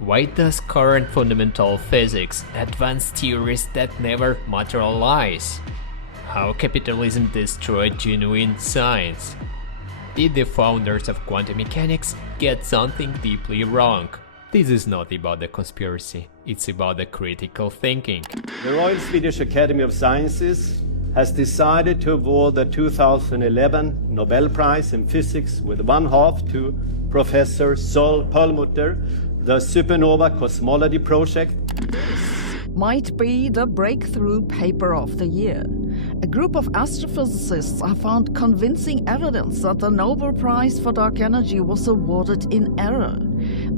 Why does current fundamental physics advance theories that never materialize? How capitalism destroyed genuine science? Did the founders of quantum mechanics get something deeply wrong? This is not about the conspiracy, it's about the critical thinking. The Royal Swedish Academy of Sciences has decided to award the 2011 Nobel Prize in Physics with one half to Professor Sol Perlmutter, the Supernova Cosmology Project. This might be the breakthrough paper of the year. A group of astrophysicists have found convincing evidence that the Nobel Prize for Dark Energy was awarded in error.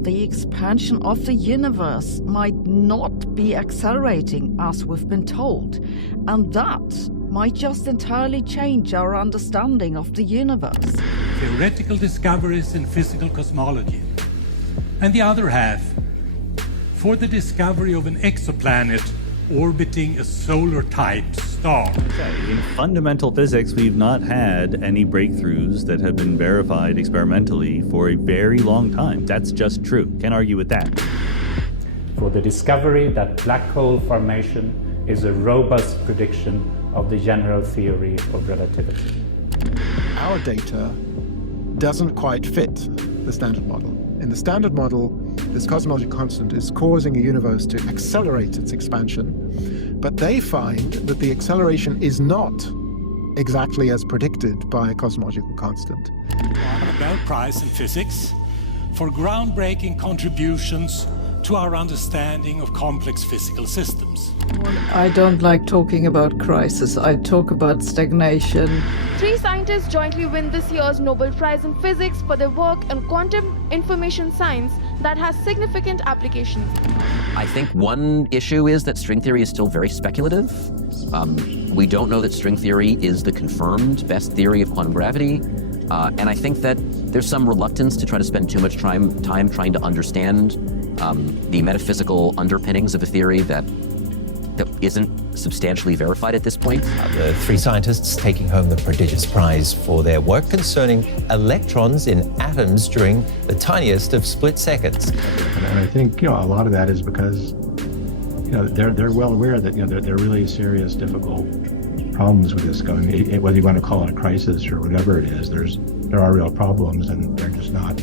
The expansion of the universe might not be accelerating as we've been told, and that might just entirely change our understanding of the universe. Theoretical discoveries in physical cosmology. And the other half, for the discovery of an exoplanet orbiting a solar-type star. In fundamental physics, we've not had any breakthroughs that have been verified experimentally for a very long time. That's just true. Can't argue with that. For the discovery that black hole formation is a robust prediction of the general theory of relativity. Our data doesn't quite fit the standard model. In the standard model, this cosmological constant is causing a universe to accelerate its expansion, but they find that the acceleration is not exactly as predicted by a cosmological constant. Nobel Prize in Physics for groundbreaking contributions to our understanding of complex physical systems. I don't like talking about crisis. I talk about stagnation. 3 scientists jointly win this year's Nobel Prize in Physics for their work on quantum information science that has significant applications. I think one issue is that string theory is still very speculative. We don't know that string theory is the confirmed best theory of quantum gravity. And I think that there's some reluctance to try to spend too much time trying to understand the metaphysical underpinnings of a theory that isn't substantially verified at this point. The 3 scientists taking home the prodigious prize for their work concerning electrons in atoms during the tiniest of split seconds. And I think, a lot of that is because, they're well aware that, there are really serious, difficult problems with this going. Whether you want to call it a crisis or whatever it is, there are real problems, and they're just not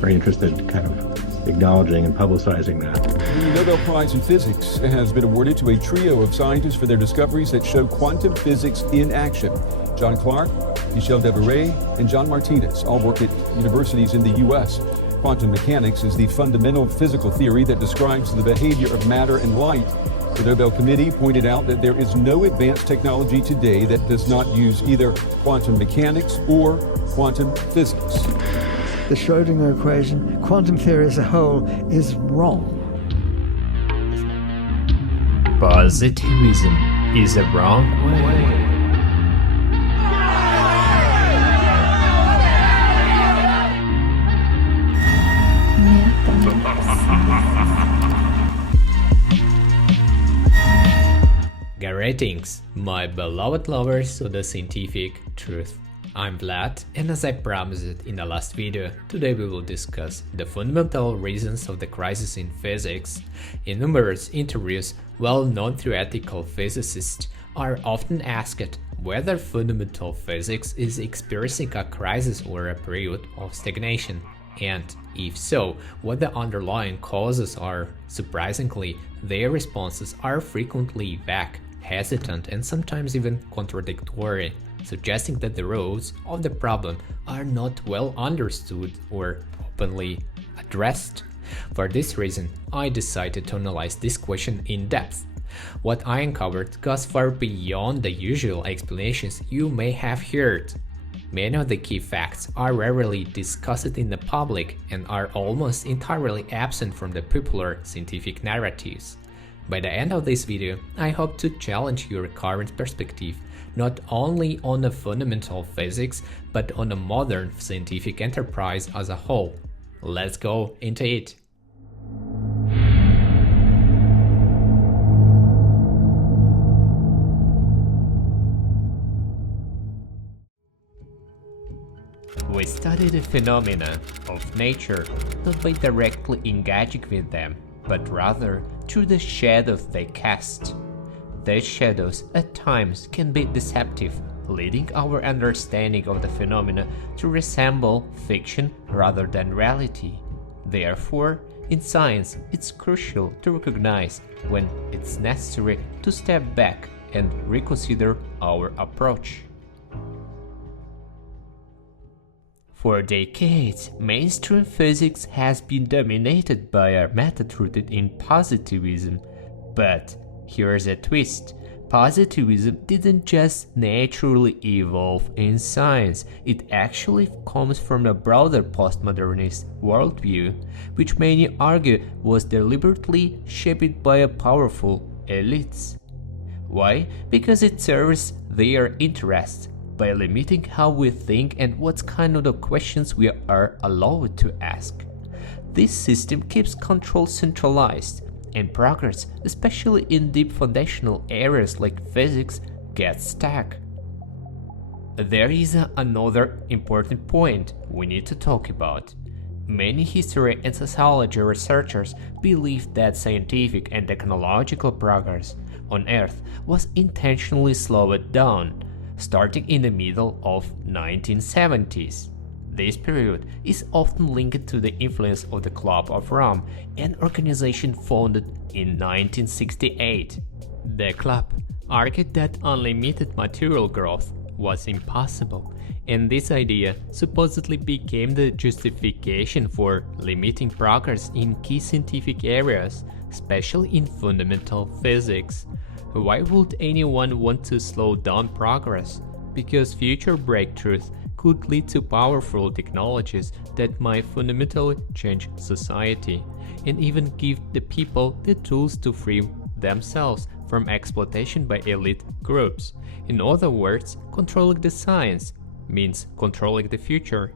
very interested in kind of acknowledging and publicizing that. The Nobel Prize in Physics has been awarded to a trio of scientists for their discoveries that show quantum physics in action. John Clark, Michel Devereux, and John Martinez all work at universities in the U.S. Quantum mechanics is the fundamental physical theory that describes the behavior of matter and light. The Nobel Committee pointed out that there is no advanced technology today that does not use either quantum mechanics or quantum physics. The Schrödinger equation, quantum theory as a whole, is wrong. Positivism is a wrong way. Greetings, my beloved lovers of the scientific truth. I'm Vlad, and as I promised in the last video, today we will discuss the fundamental reasons of the crisis in physics. In numerous interviews, well-known theoretical physicists are often asked whether fundamental physics is experiencing a crisis or a period of stagnation, and if so, what the underlying causes are. Surprisingly, their responses are frequently vague, hesitant, and sometimes even contradictory, suggesting that the roots of the problem are not well understood or openly addressed. For this reason, I decided to analyze this question in depth. What I uncovered goes far beyond the usual explanations you may have heard. Many of the key facts are rarely discussed in the public and are almost entirely absent from the popular scientific narratives. By the end of this video, I hope to challenge your current perspective not only on the fundamental physics, but on the modern scientific enterprise as a whole. Let's go into it. We study the phenomena of nature not by directly engaging with them, but rather through the shadows they cast. These shadows at times can be deceptive, leading our understanding of the phenomena to resemble fiction rather than reality. Therefore, in science, it's crucial to recognize when it's necessary to step back and reconsider our approach. For decades, mainstream physics has been dominated by a method rooted in positivism. But here's a twist. Positivism didn't just naturally evolve in science, it actually comes from a broader postmodernist worldview, which many argue was deliberately shaped by a powerful elites. Why? Because it serves their interests by limiting how we think and what kind of questions we are allowed to ask. This system keeps control centralized, and progress, especially in deep foundational areas like physics, gets stuck. There is another important point we need to talk about. Many history and sociology researchers believe that scientific and technological progress on Earth was intentionally slowed down, starting in the middle of 1970s. This period is often linked to the influence of the Club of Rome, an organization founded in 1968. The club argued that unlimited material growth was impossible, and this idea supposedly became the justification for limiting progress in key scientific areas, especially in fundamental physics. Why would anyone want to slow down progress? Because future breakthroughs could lead to powerful technologies that might fundamentally change society, and even give the people the tools to free themselves from exploitation by elite groups. In other words, controlling the science means controlling the future.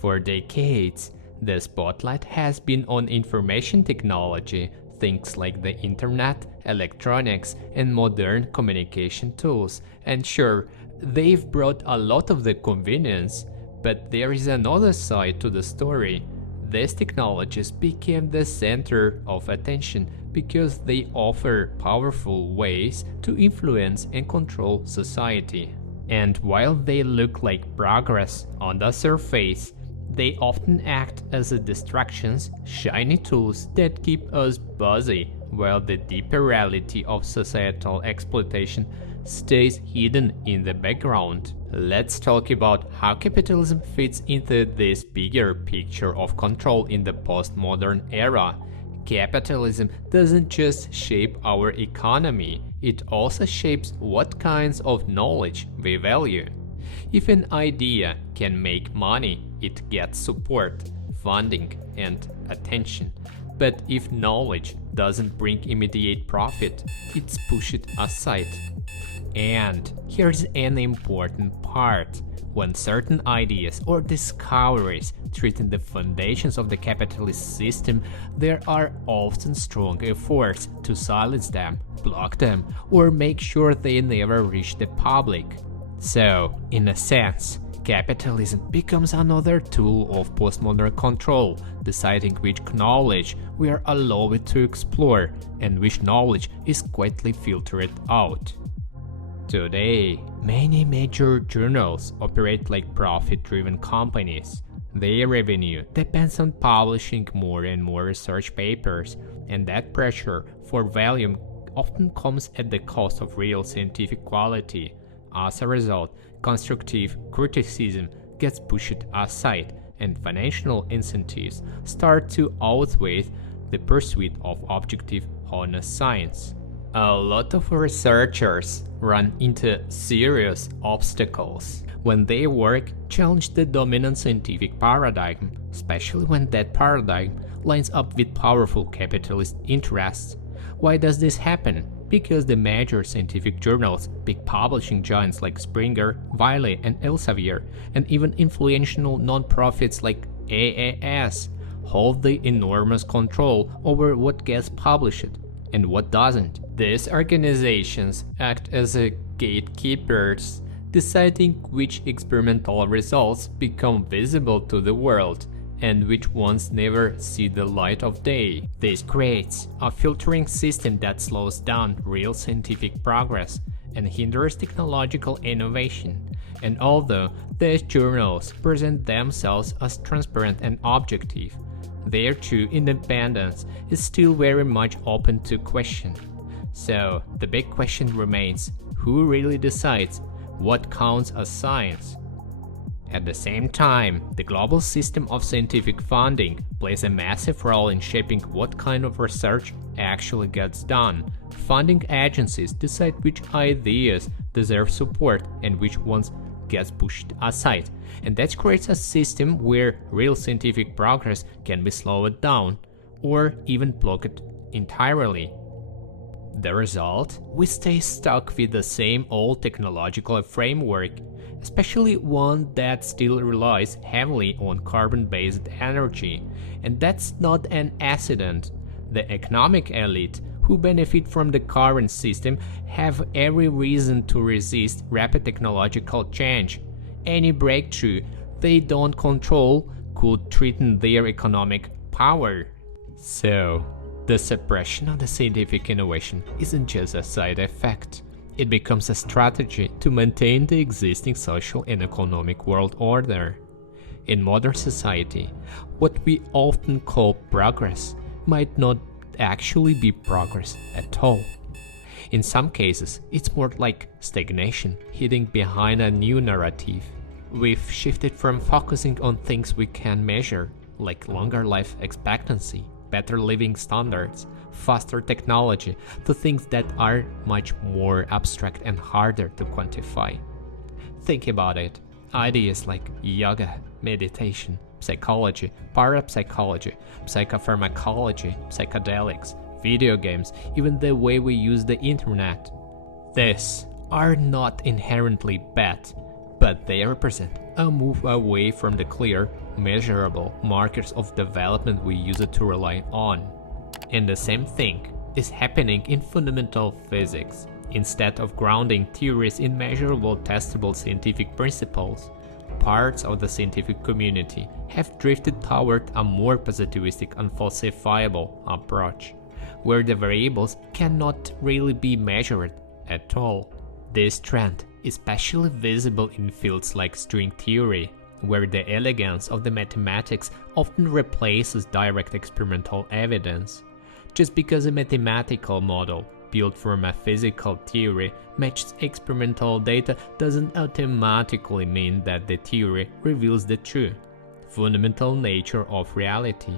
For decades, the spotlight has been on information technology, things like the internet, electronics, and modern communication tools, and sure, they've brought a lot of the convenience, but there is another side to the story. These technologies became the center of attention because they offer powerful ways to influence and control society. And while they look like progress on the surface, they often act as distractions, shiny tools that keep us busy, while the deeper reality of societal exploitation stays hidden in the background. Let's talk about how capitalism fits into this bigger picture of control in the postmodern era. Capitalism doesn't just shape our economy, it also shapes what kinds of knowledge we value. If an idea can make money, it gets support, funding, and attention. But if knowledge doesn't bring immediate profit, it's pushed aside. And here's an important part. When certain ideas or discoveries threaten the foundations of the capitalist system, there are often strong efforts to silence them, block them, or make sure they never reach the public. So, in a sense, capitalism becomes another tool of postmodern control, deciding which knowledge we are allowed to explore and which knowledge is quietly filtered out. Today, many major journals operate like profit-driven companies. Their revenue depends on publishing more and more research papers, and that pressure for volume often comes at the cost of real scientific quality. As a result, constructive criticism gets pushed aside, and financial incentives start to outweigh the pursuit of objective, honest science. A lot of researchers run into serious obstacles when their work challenges the dominant scientific paradigm, especially when that paradigm lines up with powerful capitalist interests. Why does this happen? Because the major scientific journals, big publishing giants like Springer, Wiley, and Elsevier, and even influential non-profits like AAS, hold the enormous control over what gets published and what doesn't. These organizations act as gatekeepers, deciding which experimental results become visible to the world and which ones never see the light of day. This creates a filtering system that slows down real scientific progress and hinders technological innovation. And although these journals present themselves as transparent and objective, their true independence is still very much open to question. So the big question remains, who really decides what counts as science? At the same time, the global system of scientific funding plays a massive role in shaping what kind of research actually gets done. Funding agencies decide which ideas deserve support and which ones gets pushed aside, and that creates a system where real scientific progress can be slowed down or even blocked entirely. The result? We stay stuck with the same old technological framework, especially one that still relies heavily on carbon-based energy, and that's not an accident. The economic elite who benefit from the current system have every reason to resist rapid technological change. Any breakthrough they don't control could threaten their economic power. So, the suppression of the scientific innovation isn't just a side effect. It becomes a strategy to maintain the existing social and economic world order. In modern society, what we often call progress might not actually be progress at all. In some cases, it's more like stagnation, hiding behind a new narrative. We've shifted from focusing on things we can measure, like longer life expectancy, better living standards, faster technology, to things that are much more abstract and harder to quantify. Think about it. Ideas like yoga, meditation, psychology, parapsychology, psychopharmacology, psychedelics, video games, even the way we use the internet. These are not inherently bad, but they represent a move away from the clear, measurable markers of development we used to rely on. And the same thing is happening in fundamental physics. Instead of grounding theories in measurable, testable scientific principles, parts of the scientific community have drifted toward a more positivistic and falsifiable approach, where the variables cannot really be measured at all. This trend is especially visible in fields like string theory, where the elegance of the mathematics often replaces direct experimental evidence. Just because a mathematical model built from a physical theory matches experimental data doesn't automatically mean that the theory reveals the true, fundamental nature of reality.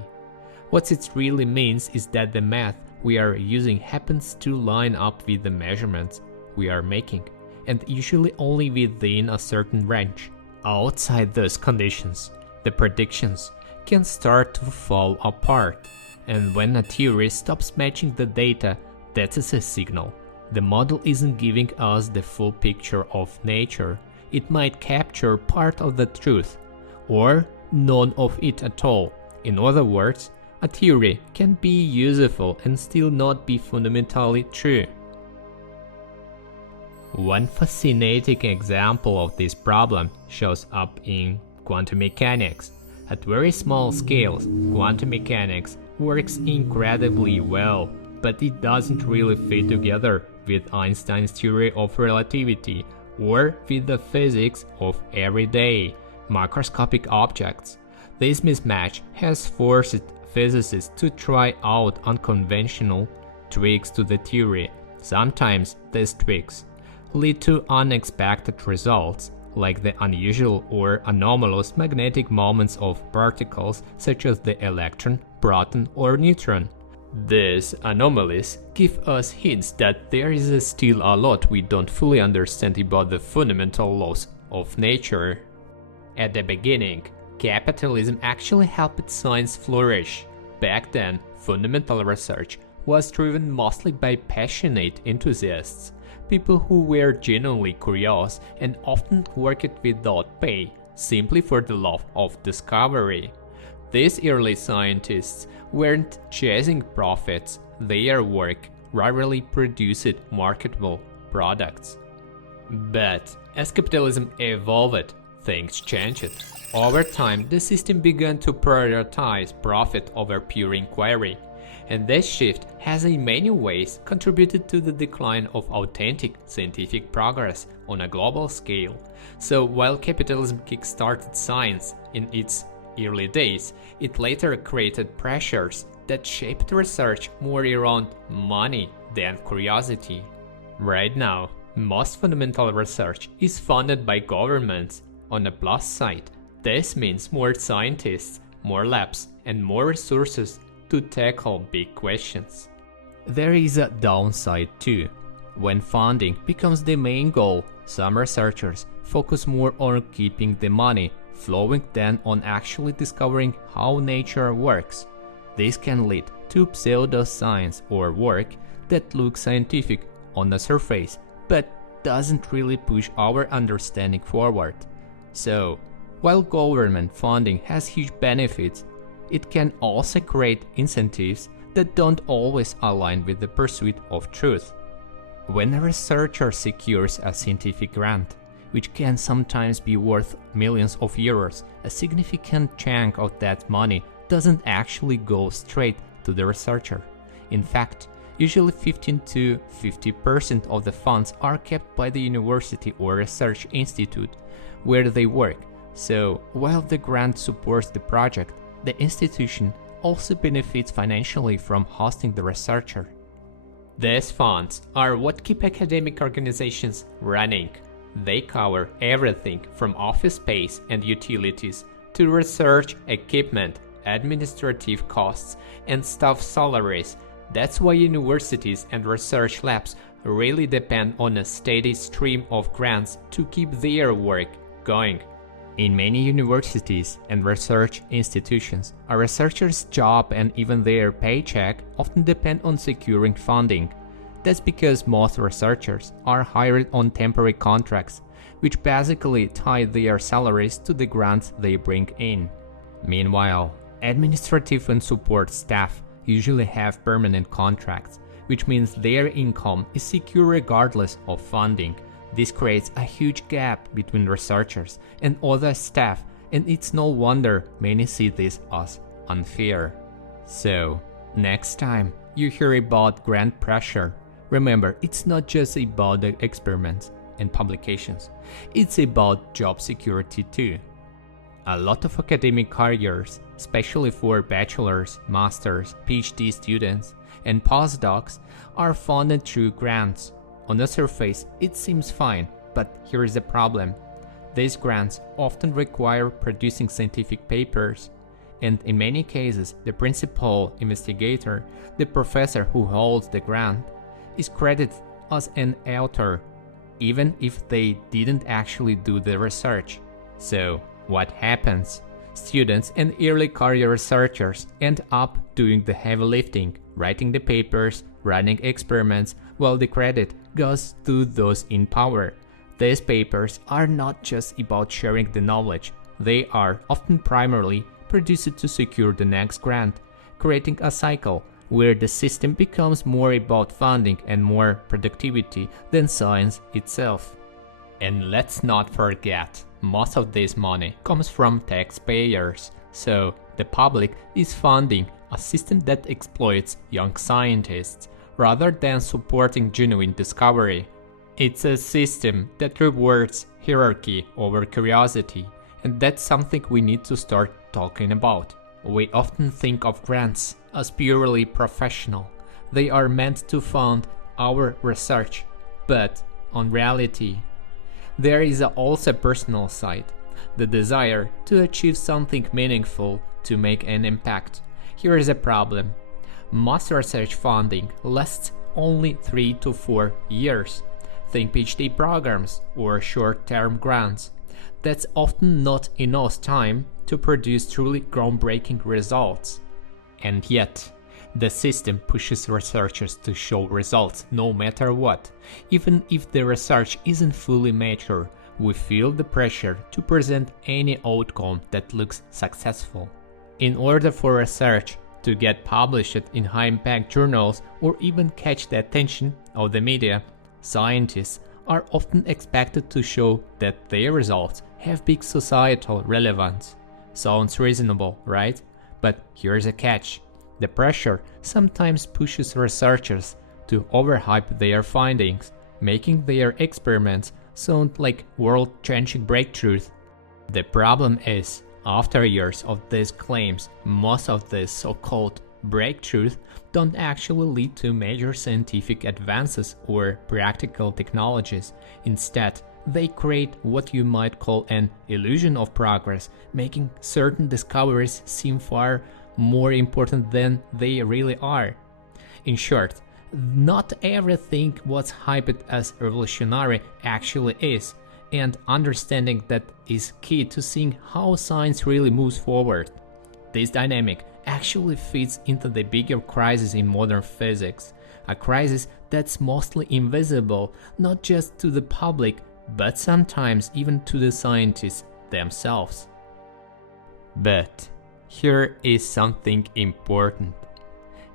What it really means is that the math we are using happens to line up with the measurements we are making, and usually only within a certain range. Outside those conditions, the predictions can start to fall apart, and when a theory stops matching the data, that is a signal. The model isn't giving us the full picture of nature. It might capture part of the truth, or none of it at all. In other words, a theory can be useful and still not be fundamentally true. One fascinating example of this problem shows up in quantum mechanics. At very small scales, quantum mechanics works incredibly well, but it doesn't really fit together with Einstein's theory of relativity or with the physics of everyday, macroscopic objects. This mismatch has forced physicists to try out unconventional tweaks to the theory. Sometimes these tweaks lead to unexpected results, like the unusual or anomalous magnetic moments of particles such as the electron, proton, or neutron. These anomalies give us hints that there is still a lot we don't fully understand about the fundamental laws of nature. At the beginning, capitalism actually helped science flourish. Back then, fundamental research was driven mostly by passionate enthusiasts, people who were genuinely curious and often worked without pay, simply for the love of discovery. These early scientists weren't chasing profits, their work rarely produced marketable products. But as capitalism evolved, things changed. Over time, the system began to prioritize profit over pure inquiry, and this shift has in many ways contributed to the decline of authentic scientific progress on a global scale. So while capitalism kick-started science in its early days, it later created pressures that shaped research more around money than curiosity. Right now, most fundamental research is funded by governments. On the plus side, this means more scientists, more labs, and more resources to tackle big questions. There is a downside too. When funding becomes the main goal, some researchers focus more on keeping the money flowing than on actually discovering how nature works. This can lead to pseudoscience or work that looks scientific on the surface but doesn't really push our understanding forward. So, while government funding has huge benefits, it can also create incentives that don't always align with the pursuit of truth. When a researcher secures a scientific grant, which can sometimes be worth millions of euros, a significant chunk of that money doesn't actually go straight to the researcher. In fact, usually 15 to 50% of the funds are kept by the university or research institute where they work. So, while the grant supports the project, the institution also benefits financially from hosting the researcher. These funds are what keep academic organizations running. They cover everything from office space and utilities to research equipment, administrative costs, and staff salaries. That's why universities and research labs really depend on a steady stream of grants to keep their work going. In many universities and research institutions, a researcher's job and even their paycheck often depend on securing funding. That's because most researchers are hired on temporary contracts, which basically tie their salaries to the grants they bring in. Meanwhile, administrative and support staff usually have permanent contracts, which means their income is secure regardless of funding. This creates a huge gap between researchers and other staff, and it's no wonder many see this as unfair. So, next time you hear about grant pressure, remember it's not just about the experiments and publications, it's about job security too. A lot of academic careers, especially for bachelor's, master's, PhD students, and postdocs, are funded through grants. On the surface, it seems fine, but here is the problem. These grants often require producing scientific papers, and in many cases, the principal investigator, the professor who holds the grant, is credited as an author, even if they didn't actually do the research. So, what happens? Students and early career researchers end up doing the heavy lifting, writing the papers, running experiments, while the credit goes to those in power. These papers are not just about sharing the knowledge, they are often primarily produced to secure the next grant, creating a cycle where the system becomes more about funding and more productivity than science itself. And let's not forget, most of this money comes from taxpayers, so the public is funding a system that exploits young scientists rather than supporting genuine discovery. It's a system that rewards hierarchy over curiosity, and that's something we need to start talking about. We often think of grants as purely professional. They are meant to fund our research, but in reality, there is also a personal side, the desire to achieve something meaningful, to make an impact. Here is a problem. Most research funding lasts only 3 to 4 years. Think PhD programs or short-term grants. That's often not enough time to produce truly groundbreaking results. And yet, the system pushes researchers to show results no matter what. Even if the research isn't fully mature, we feel the pressure to present any outcome that looks successful. In order for research to get published in high-impact journals or even catch the attention of the media, scientists are often expected to show that their results have big societal relevance. Sounds reasonable, right? But here's a catch. The pressure sometimes pushes researchers to overhype their findings, making their experiments sound like world-changing breakthroughs. The problem is, after years of these claims, most of these so-called breakthroughs don't actually lead to major scientific advances or practical technologies. Instead, they create what you might call an illusion of progress, making certain discoveries seem far more important than they really are. In short, not everything what's hyped as revolutionary actually is, and understanding that is key to seeing how science really moves forward. This dynamic actually fits into the bigger crisis in modern physics, a crisis that's mostly invisible not just to the public, but sometimes even to the scientists themselves. But here is something important.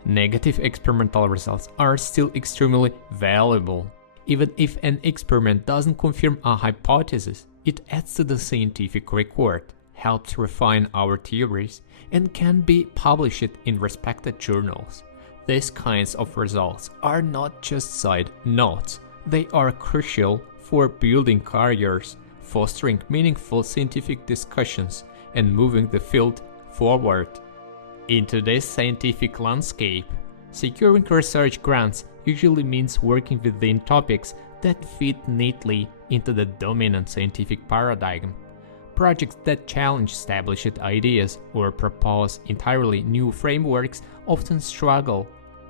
Negative experimental results are still extremely valuable. Even if an experiment doesn't confirm a hypothesis, it adds to the scientific record, helps refine our theories, and can be published in respected journals. These kinds of results are not just side notes, they are crucial for building careers, fostering meaningful scientific discussions, and moving the field forward. In today's scientific landscape, securing research grants usually means working within topics that fit neatly into the dominant scientific paradigm. Projects that challenge established ideas or propose entirely new frameworks often struggle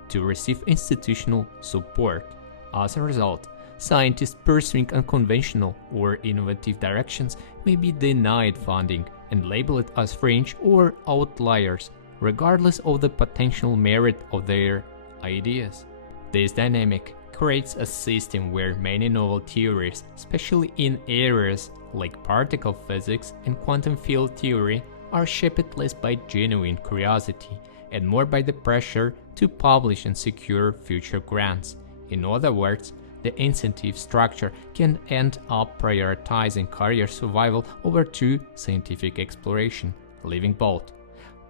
to receive institutional support. As a result, scientists pursuing unconventional or innovative directions may be denied funding and labeled as fringe or outliers, regardless of the potential merit of their ideas. This dynamic creates a system where many novel theories, especially in areas like particle physics and quantum field theory, are shaped less by genuine curiosity and more by the pressure to publish and secure future grants. In other words, the incentive structure can end up prioritizing career survival over true scientific exploration, leaving both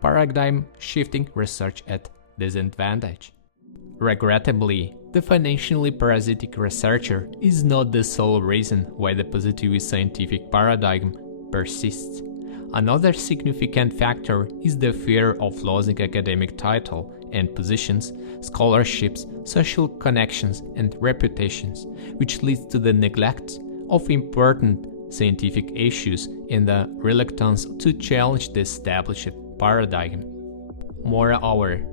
paradigm-shifting research at disadvantage. Regrettably, the financially parasitic researcher is not the sole reason why the positivist scientific paradigm persists. Another significant factor is the fear of losing academic title and positions, scholarships, social connections, and reputations, which leads to the neglect of important scientific issues and the reluctance to challenge the established paradigm. Moreover,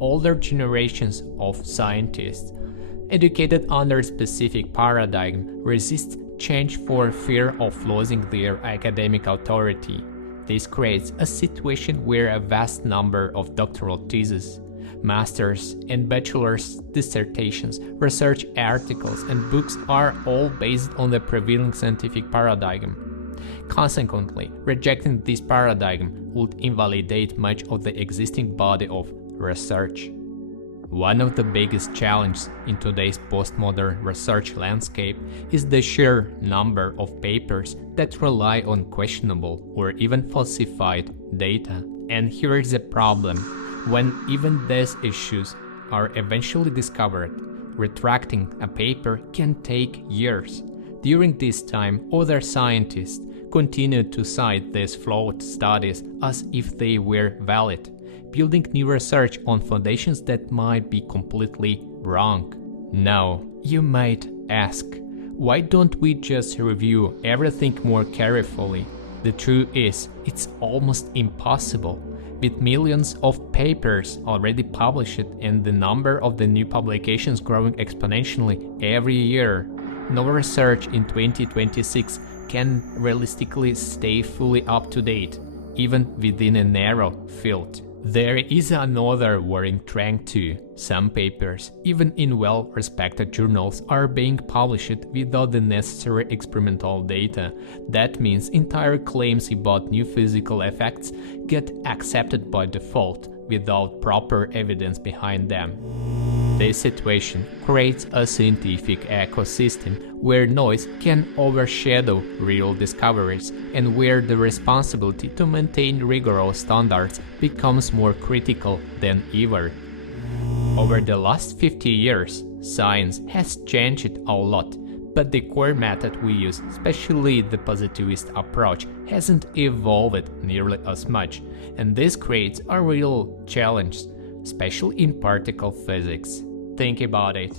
older generations of scientists, educated under a specific paradigm, resist change for fear of losing their academic authority. This creates a situation where a vast number of doctoral theses, master's and bachelor's dissertations, research articles, and books are all based on the prevailing scientific paradigm. Consequently, rejecting this paradigm would invalidate much of the existing body of research. One of the biggest challenges in today's postmodern research landscape is the sheer number of papers that rely on questionable or even falsified data. And here is the problem: when even these issues are eventually discovered, retracting a paper can take years. During this time, other scientists continue to cite these flawed studies as if they were valid, building new research on foundations that might be completely wrong. Now, you might ask, why don't we just review everything more carefully? The truth is, it's almost impossible. With millions of papers already published and the number of the new publications growing exponentially every year, no research in 2026 can realistically stay fully up to date, even within a narrow field. There is another worrying trend too. Some papers, even in well-respected journals, are being published without the necessary experimental data. That means entire claims about new physical effects get accepted by default, without proper evidence behind them. This situation creates a scientific ecosystem where noise can overshadow real discoveries and where the responsibility to maintain rigorous standards becomes more critical than ever. Over the last 50 years, science has changed a lot, but the core method we use, especially the positivist approach, hasn't evolved nearly as much, and this creates a real challenge, especially in particle physics. Think about it.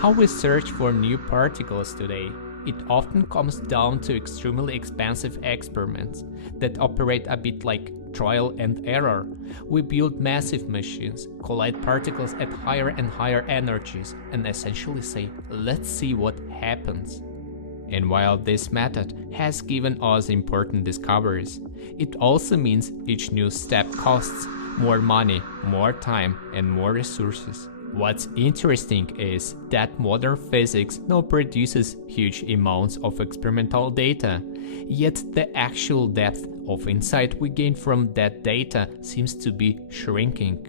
How we search for new particles today, it often comes down to extremely expensive experiments that operate a bit like trial and error. We build massive machines, collide particles at higher and higher energies, and essentially say, let's see what happens. And while this method has given us important discoveries, it also means each new step costs more money, more time, and more resources. What's interesting is that modern physics now produces huge amounts of experimental data, yet the actual depth of insight we gain from that data seems to be shrinking.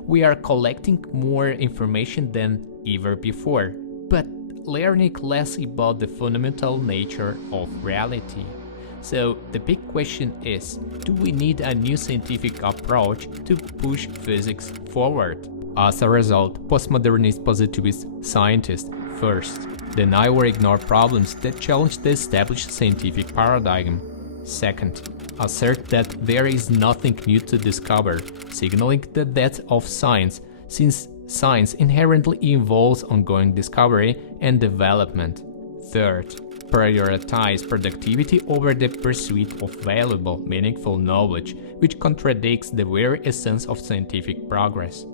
We are collecting more information than ever before, but learning less about the fundamental nature of reality. So the big question is, do we need a new scientific approach to push physics forward? As a result, postmodernist positivist scientists first deny or ignore problems that challenge the established scientific paradigm. Second, assert that there is nothing new to discover, signaling the death of science, since science inherently involves ongoing discovery and development. Third, prioritize productivity over the pursuit of valuable, meaningful knowledge, which contradicts the very essence of scientific progress.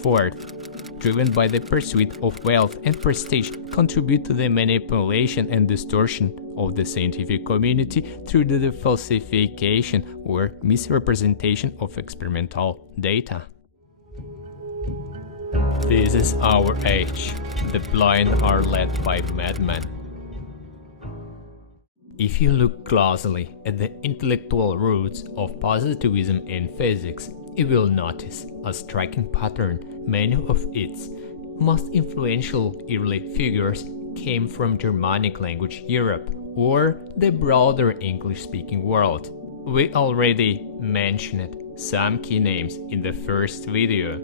Fourth, driven by the pursuit of wealth and prestige, contribute to the manipulation and distortion of the scientific community through the falsification or misrepresentation of experimental data. This is our age. The blind are led by madmen. If you look closely at the intellectual roots of positivism in physics, you will notice a striking pattern. Many of its most influential early figures came from Germanic language Europe or the broader English-speaking world. We already mentioned some key names in the first video.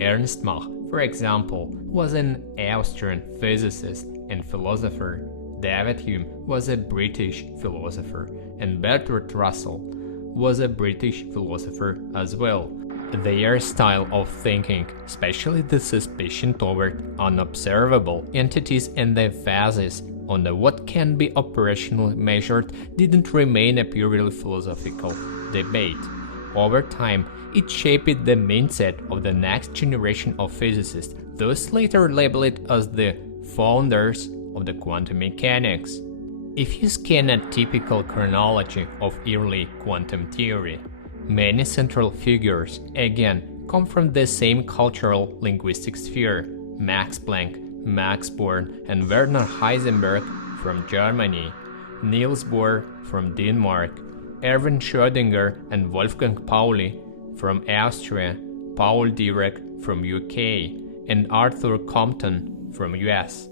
Ernst Mach, for example, was an Austrian physicist and philosopher. David Hume was a British philosopher, and Bertrand Russell was a British philosopher as well. Their style of thinking, especially the suspicion toward unobservable entities and the emphasis on the what can be operationally measured, didn't remain a purely philosophical debate. Over time, it shaped the mindset of the next generation of physicists, those later labeled as the founders of the quantum mechanics. If you scan a typical chronology of early quantum theory, many central figures, again, come from the same cultural linguistic sphere. Max Planck, Max Born, and Werner Heisenberg from Germany, Niels Bohr from Denmark, Erwin Schrödinger and Wolfgang Pauli from Austria, Paul Dirac from UK, and Arthur Compton from US.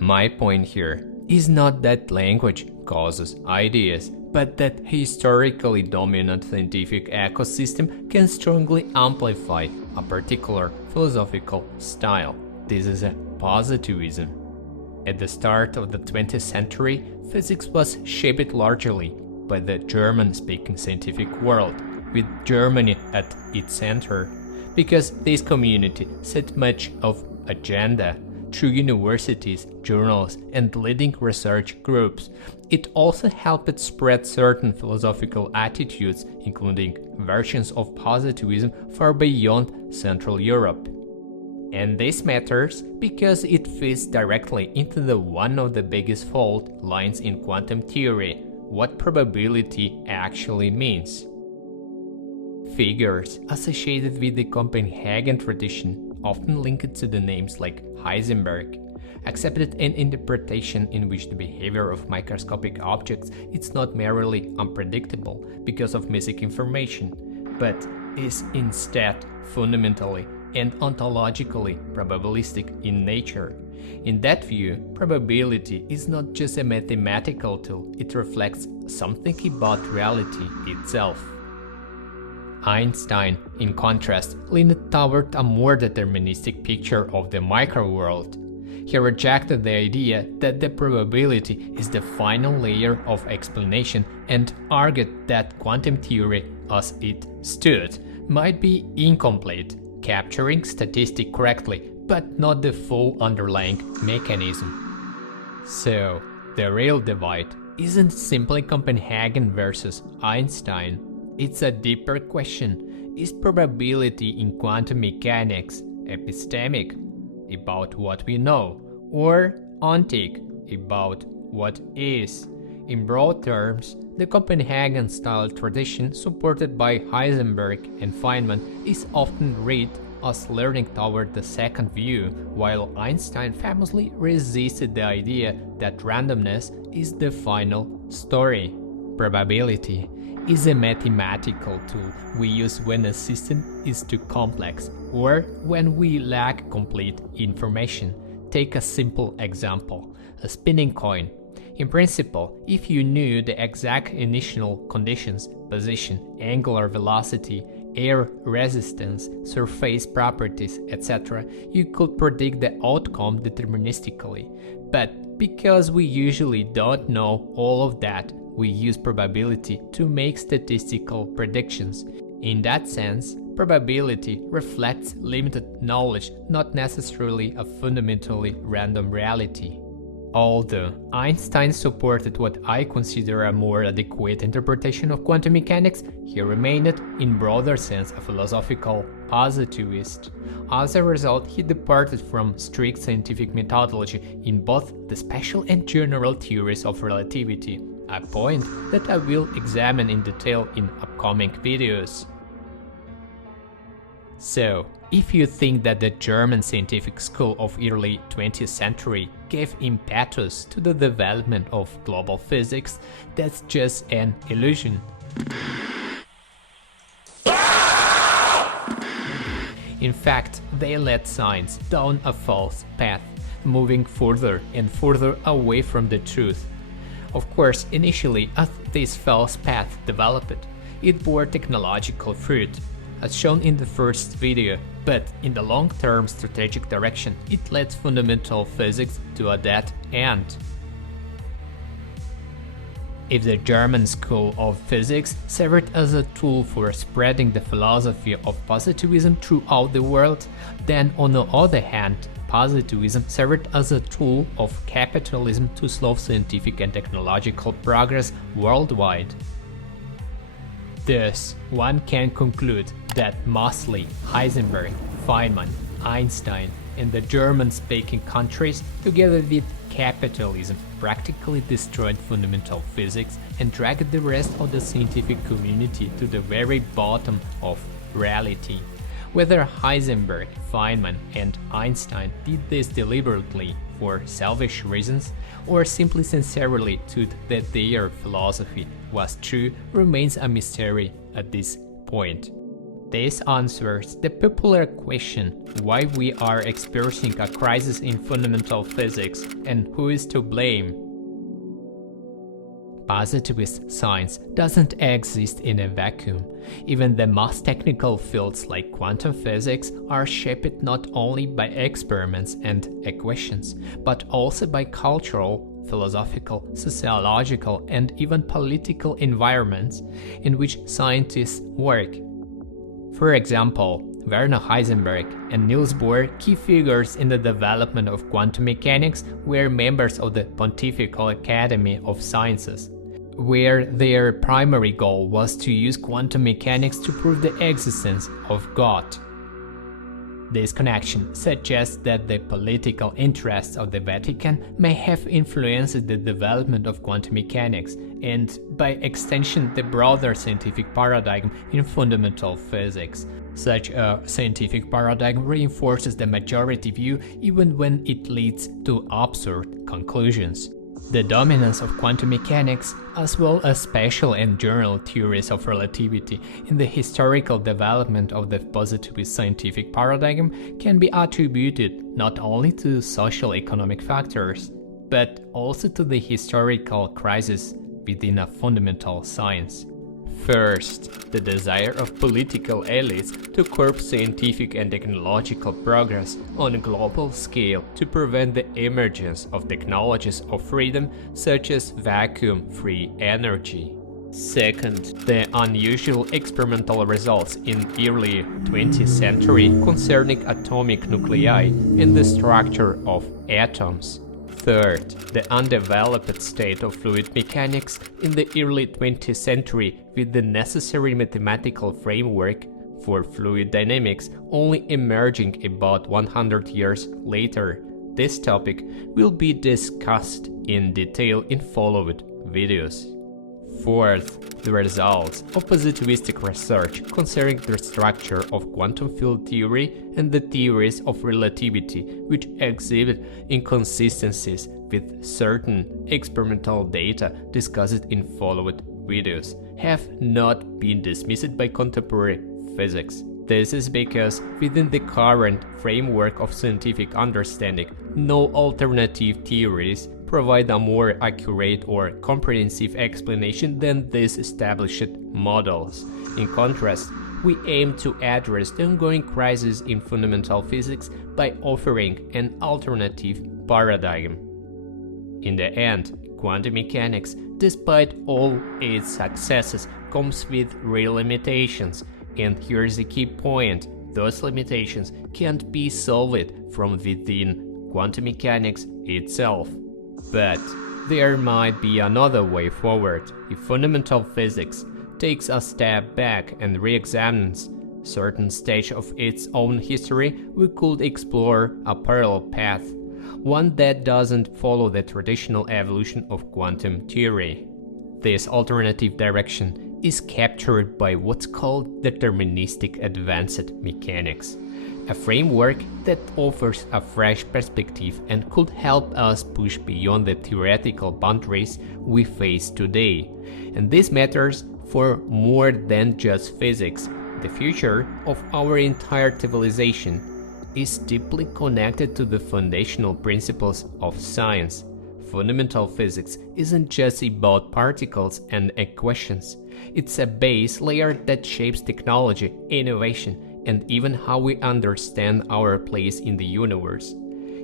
My point here is not that language causes ideas, but that historically dominant scientific ecosystem can strongly amplify a particular philosophical style. This is a positivism. At the start of the 20th century, physics was shaped largely by the German-speaking scientific world, with Germany at its center, because this community set much of agenda through universities, journals, and leading research groups. It also helped spread certain philosophical attitudes, including versions of positivism far beyond Central Europe. And this matters because it fits directly into one of the biggest fault lines in quantum theory: what probability actually means. Figures associated with the Copenhagen tradition, often linked to the names like Heisenberg, accepted an interpretation in which the behavior of microscopic objects is not merely unpredictable because of missing information, but is instead fundamentally and ontologically probabilistic in nature. In that view, probability is not just a mathematical tool, it reflects something about reality itself. Einstein, in contrast, leaned toward a more deterministic picture of the microworld. He rejected the idea that the probability is the final layer of explanation and argued that quantum theory, as it stood, might be incomplete, capturing statistics correctly, but not the full underlying mechanism. So, the real divide isn't simply Copenhagen versus Einstein. It's a deeper question. Is probability in quantum mechanics epistemic, about what we know, or ontic, about what is? In broad terms, the Copenhagen-style tradition supported by Heisenberg and Feynman is often read as leaning toward the second view, while Einstein famously resisted the idea that randomness is the final story. Probability is a mathematical tool we use when a system is too complex or when we lack complete information. Take a simple example, a spinning coin. In principle, if you knew the exact initial conditions, position, angular velocity, air resistance, surface properties, etc., you could predict the outcome deterministically. But because we usually don't know all of that, we use probability to make statistical predictions. In that sense, probability reflects limited knowledge, not necessarily a fundamentally random reality. Although Einstein supported what I consider a more adequate interpretation of quantum mechanics, he remained, in broader sense, a philosophical positivist. As a result, he departed from strict scientific methodology in both the special and general theories of relativity, a point that I will examine in detail in upcoming videos. So, if you think that the German scientific school of early 20th century gave impetus to the development of global physics, that's just an illusion. In fact, they led science down a false path, moving further and further away from the truth. Of course, initially, as this false path developed, it bore technological fruit, as shown in the first video, but in the long-term strategic direction, it led fundamental physics to a dead end. If the German school of physics served as a tool for spreading the philosophy of positivism throughout the world, then on the other hand, positivism served as a tool of capitalism to slow scientific and technological progress worldwide. Thus, one can conclude that mostly Heisenberg, Feynman, Einstein, and the German-speaking countries, together with capitalism, practically destroyed fundamental physics and dragged the rest of the scientific community to the very bottom of reality. Whether Heisenberg, Feynman, and Einstein did this deliberately for selfish reasons, or simply sincerely thought that their philosophy was true, remains a mystery at this point. This answers the popular question why we are experiencing a crisis in fundamental physics and who is to blame. Positivist science doesn't exist in a vacuum. Even the most technical fields like quantum physics are shaped not only by experiments and equations, but also by cultural, philosophical, sociological, and even political environments in which scientists work. For example, Werner Heisenberg and Niels Bohr, key figures in the development of quantum mechanics, were members of the Pontifical Academy of Sciences, where their primary goal was to use quantum mechanics to prove the existence of God. This connection suggests that the political interests of the Vatican may have influenced the development of quantum mechanics, and by extension the broader scientific paradigm in fundamental physics. Such a scientific paradigm reinforces the majority view even when it leads to absurd conclusions. The dominance of quantum mechanics, as well as special and general theories of relativity in the historical development of the positivist scientific paradigm, can be attributed not only to social economic factors, but also to the historical crisis within a fundamental science. First, the desire of political elites to curb scientific and technological progress on a global scale to prevent the emergence of technologies of freedom such as vacuum-free energy. Second, the unusual experimental results in early 20th century concerning atomic nuclei and the structure of atoms. Third, the undeveloped state of fluid mechanics in the early 20th century with the necessary mathematical framework for fluid dynamics only emerging about 100 years later. This topic will be discussed in detail in following videos. Fourth, the results of positivistic research concerning the structure of quantum field theory and the theories of relativity, which exhibit inconsistencies with certain experimental data discussed in following videos, have not been dismissed by contemporary physics. This is because within the current framework of scientific understanding, no alternative theories provide a more accurate or comprehensive explanation than these established models. In contrast, we aim to address the ongoing crisis in fundamental physics by offering an alternative paradigm. In the end, quantum mechanics, despite all its successes, comes with real limitations. And here's the key point: those limitations can't be solved from within quantum mechanics itself. But there might be another way forward. If fundamental physics takes a step back and re-examines certain stage of its own history, we could explore a parallel path, one that doesn't follow the traditional evolution of quantum theory. This alternative direction is captured by what's called deterministic advanced mechanics, a framework that offers a fresh perspective and could help us push beyond the theoretical boundaries we face today. And this matters for more than just physics. The future of our entire civilization is deeply connected to the foundational principles of science. Fundamental physics isn't just about particles and equations. It's a base layer that shapes technology, innovation, and even how we understand our place in the universe.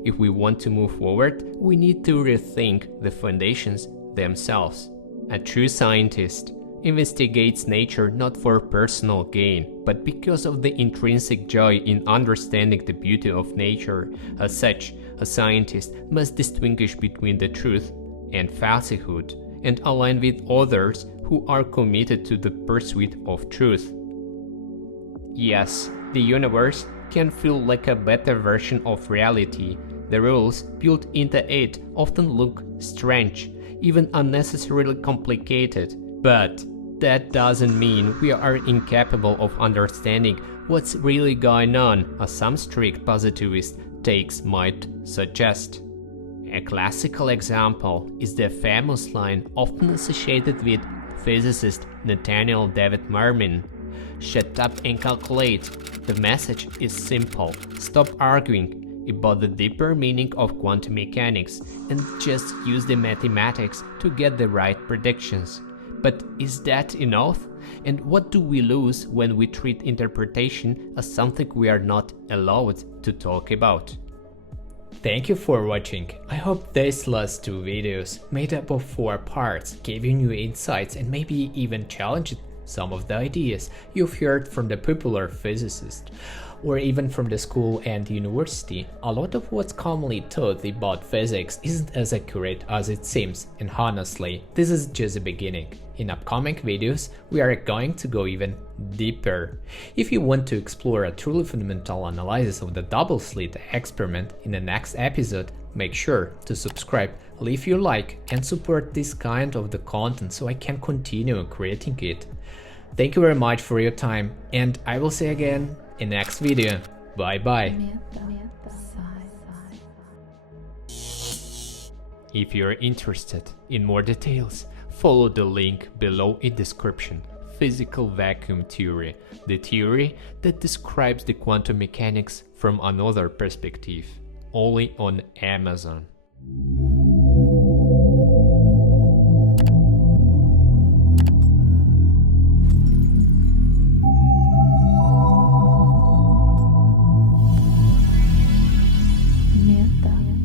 If we want to move forward, we need to rethink the foundations themselves. A true scientist investigates nature not for personal gain, but because of the intrinsic joy in understanding the beauty of nature. As such, a scientist must distinguish between the truth and falsehood, and align with others who are committed to the pursuit of truth. Yes, the universe can feel like a better version of reality. The rules built into it often look strange, even unnecessarily complicated. But that doesn't mean we are incapable of understanding what's really going on, as some strict positivist takes might suggest. A classical example is the famous line often associated with physicist Nathaniel David Mermin: "Shut up and calculate." The message is simple: stop arguing about the deeper meaning of quantum mechanics and just use the mathematics to get the right predictions. But is that enough? And what do we lose when we treat interpretation as something we are not allowed to talk about? Thank you for watching. I hope these last two videos, made up of 4 parts, gave you new insights and maybe even challenged some of the ideas you've heard from the popular physicists, or even from the school and university. A lot of what's commonly taught about physics isn't as accurate as it seems, and honestly, this is just the beginning. In upcoming videos, we are going to go even deeper. If you want to explore a truly fundamental analysis of the double-slit experiment in the next episode, make sure to subscribe, leave your like, and support this kind of the content so I can continue creating it. Thank you very much for your time, and I will see you again in next video. Bye bye. If you're interested in more details, follow the link below in description. Physical vacuum theory, the theory that describes the quantum mechanics from another perspective, only on Amazon. Meta.